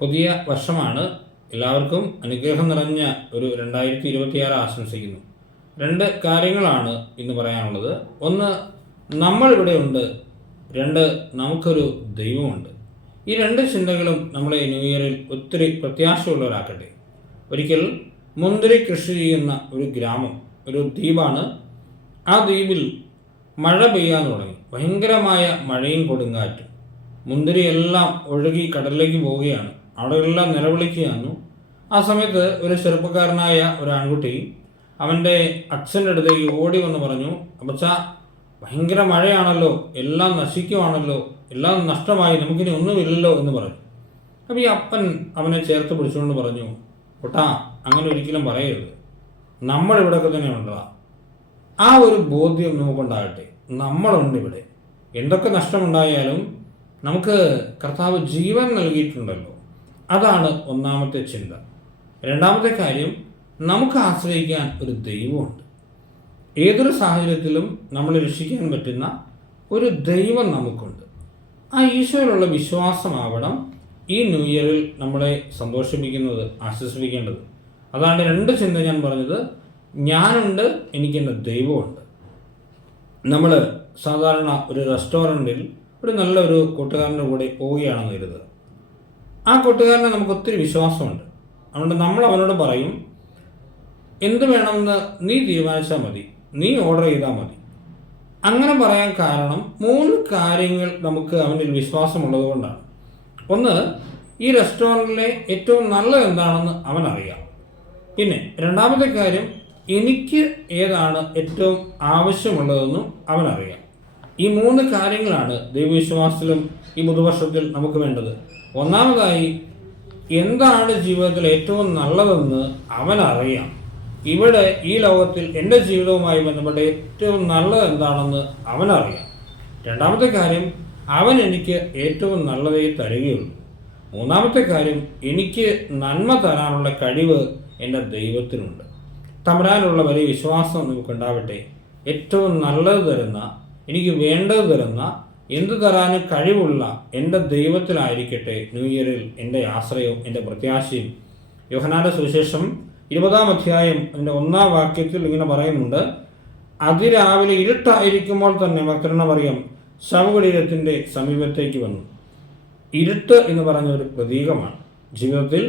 പുതിയ വർഷമാണ്. എല്ലാവർക്കും അനുഗ്രഹം നിറഞ്ഞ ഒരു 2026 ആശംസിക്കുന്നു. 2 കാര്യങ്ങളാണ് ഇന്ന് പറയാനുള്ളത്. ഒന്ന്, നമ്മളിവിടെ ഉണ്ട്. 2, നമുക്കൊരു ദൈവമുണ്ട്. ഈ 2 ചിന്തകളും നമ്മളെ ന്യൂ ഇയറിൽ ഒത്തിരി പ്രത്യാശയുള്ളവരാക്കട്ടെ. ഒരിക്കൽ മുന്തിരി കൃഷി ചെയ്യുന്ന ഒരു ഗ്രാമം, ഒരു ദ്വീപാണ്. ആ ദ്വീപിൽ മഴ പെയ്യാൻ തുടങ്ങി. ഭയങ്കരമായ മഴയും കൊടുങ്കാറ്റും. മുന്തിരിയെല്ലാം ഒഴുകി കടലിലേക്ക് പോവുകയാണ്. അവിടെയെല്ലാം നിലവിളിക്കുകയായിരുന്നു. ആ സമയത്ത് ഒരു ചെറുപ്പക്കാരനായ ഒരു ആൺകുട്ടി അവൻ്റെ അച്ഛൻ്റെ അടുത്തേക്ക് ഓടി വന്ന് പറഞ്ഞു, അപ്പച്ചാ, ഭയങ്കര മഴയാണല്ലോ, എല്ലാം നശിക്കുവാണല്ലോ, എല്ലാം നഷ്ടമായി, നമുക്കിനി ഒന്നുമില്ലല്ലോ എന്ന് പറഞ്ഞു. അപ്പോൾ ഈ അപ്പൻ അവനെ ചേർത്ത് പിടിച്ചുകൊണ്ട് പറഞ്ഞു, കുട്ടാ, അങ്ങനെ ഒരിക്കലും പറയരുത്, നമ്മളിവിടെയൊക്കെ തന്നെ ഉണ്ടാ. ആ ഒരു ബോധ്യം നമുക്കുണ്ടാകട്ടെ. നമ്മളുണ്ട് ഇവിടെ. എന്തൊക്കെ നഷ്ടമുണ്ടായാലും നമുക്ക് കർത്താവ് ജീവൻ നൽകിയിട്ടുണ്ടല്ലോ. അതാണ് ഒന്നാമത്തെ ചിന്ത. രണ്ടാമത്തെ കാര്യം, നമുക്ക് ആശ്രയിക്കാൻ ഒരു ദൈവമുണ്ട്. ഏതൊരു സാഹചര്യത്തിലും നമ്മളെ രക്ഷിക്കാൻ പറ്റുന്ന ഒരു ദൈവം നമുക്കുണ്ട്. ആ ഈശോയിലുള്ള വിശ്വാസമാവണം ഈ ന്യൂ ഇയറിൽ നമ്മളെ സന്തോഷിപ്പിക്കുന്നത്, ആശ്വസിപ്പിക്കേണ്ടത്. അതാണ് 2 ചിന്ത ഞാൻ പറഞ്ഞത്. ഞാനുണ്ട്, എനിക്കെൻ്റെ ദൈവമുണ്ട്. നമ്മൾ സാധാരണ ഒരു റെസ്റ്റോറൻറ്റിൽ ഒരു നല്ലൊരു കൂട്ടുകാരൻ്റെ കൂടെ പോവുകയാണെന്ന് കരുതുക. ആ കൂട്ടുകാരനെ നമുക്ക് ഒത്തിരി വിശ്വാസമുണ്ട്. അതുകൊണ്ട് നമ്മൾ അവനോട് പറയും, എന്ത് വേണമെന്ന് നീ തീരുമാനിച്ചാൽ മതി, നീ ഓർഡർ ചെയ്താൽ മതി. അങ്ങനെ പറയാൻ കാരണം 3 കാര്യങ്ങൾ നമുക്ക് അവനിൽ വിശ്വാസമുള്ളത് കൊണ്ടാണ്. ഒന്ന്, ഈ റെസ്റ്റോറൻറ്റിലെ ഏറ്റവും നല്ലത് എന്താണെന്ന് അവനറിയാം. പിന്നെ രണ്ടാമത്തെ കാര്യം, എനിക്ക് ഏതാണ് ഏറ്റവും ആവശ്യമുള്ളതെന്നും അവനറിയാം. ഈ 3 കാര്യങ്ങളാണ് ദൈവവിശ്വാസത്തിലും ഈ പുതുവർഷത്തിൽ നമുക്ക് വേണ്ടത്. ഒന്നാമതായി, എന്താണ് ജീവിതത്തിൽ ഏറ്റവും നല്ലതെന്ന് അവനറിയാം. ഇവിടെ ഈ ലോകത്തിൽ എൻ്റെ ജീവിതവുമായി ബന്ധപ്പെട്ട ഏറ്റവും നല്ലത് എന്താണെന്ന് അവനറിയാം. രണ്ടാമത്തെ കാര്യം, അവൻ എനിക്ക് ഏറ്റവും നല്ലതേ തരികയുള്ളൂ. മൂന്നാമത്തെ കാര്യം, എനിക്ക് നന്മ തരാനുള്ള കഴിവ് എൻ്റെ ദൈവത്തിനുണ്ട്. തമ്പുരാനുള്ള വലിയ വിശ്വാസം നമുക്കുണ്ടാവട്ടെ. ഏറ്റവും നല്ലത് തരുന്ന, എനിക്ക് വേണ്ടത് തരുന്ന, എന്ത് തരാനും കഴിവുള്ള എൻ്റെ ദൈവത്തിലായിരിക്കട്ടെ ന്യൂ ഇയറിൽ എൻ്റെ ആശ്രയവും എൻ്റെ പ്രത്യാശയും. യോഹന്നാന്റെ സുവിശേഷം 20-ാം അധ്യായം അതിൻ്റെ 1-ാം വാക്യത്തിൽ ഇങ്ങനെ പറയുന്നുണ്ട്, അതിരാവിലെ ഇരുട്ടായിരിക്കുമ്പോൾ തന്നെ ഭക്തരെന്ന മറിയം ശവകുടീരത്തിൻ്റെ സമീപത്തേക്ക് വന്നു. ഇരുട്ട് എന്ന് പറഞ്ഞ ഒരു പ്രതീകമാണ്. ജീവിതത്തിൽ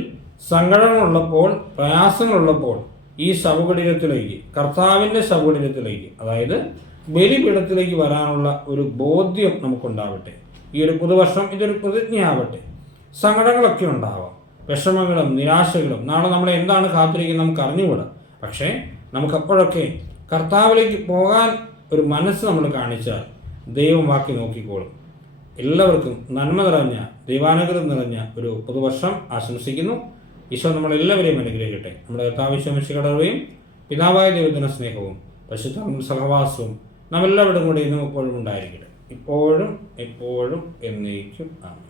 സങ്കടങ്ങളുള്ളപ്പോൾ, പ്രയാസങ്ങളുള്ളപ്പോൾ ഈ ശവകുടീരത്തിലേക്ക്, കർത്താവിൻ്റെ ശവകുടീരത്തിലേക്ക്, അതായത് ബലിപീഠത്തിലേക്ക് വരാനുള്ള ഒരു ബോധ്യം നമുക്കുണ്ടാവട്ടെ. ഈ ഒരു പുതുവർഷം ഇതൊരു പ്രതിജ്ഞയാവട്ടെ. സങ്കടങ്ങളൊക്കെ ഉണ്ടാവാം, വിഷമങ്ങളും നിരാശകളും, നാളെ നമ്മളെ എന്താണ് കാത്തിരിക്കുന്നത് നമുക്ക് അറിഞ്ഞുകൂടാ. പക്ഷേ നമുക്കപ്പോഴൊക്കെ കർത്താവിലേക്ക് പോകാൻ ഒരു മനസ്സ് നമ്മൾ കാണിച്ചാൽ ദൈവം ബാക്കി നോക്കിക്കോളും. എല്ലാവർക്കും നന്മ നിറഞ്ഞ, ദൈവാനുഗ്രഹം നിറഞ്ഞ ഒരു പുതുവർഷം ആശംസിക്കുന്നു. ഈശോ നമ്മളെല്ലാവരെയും അനുഗ്രഹിക്കട്ടെ. നമ്മുടെ കർത്താവ് മിശിഹായുടെ പിതാവായ ദൈവത്തിൻ്റെ സ്നേഹവും പരിശുദ്ധാത്മാവിന്റെ സഹവാസവും നമ്മെല്ലാവരുടെ കൂടെ ഇന്നും എപ്പോഴും ഉണ്ടായിരിക്കട്ടെ. ഇപ്പോഴും എപ്പോഴും എന്നേക്കും. ആമേൻ.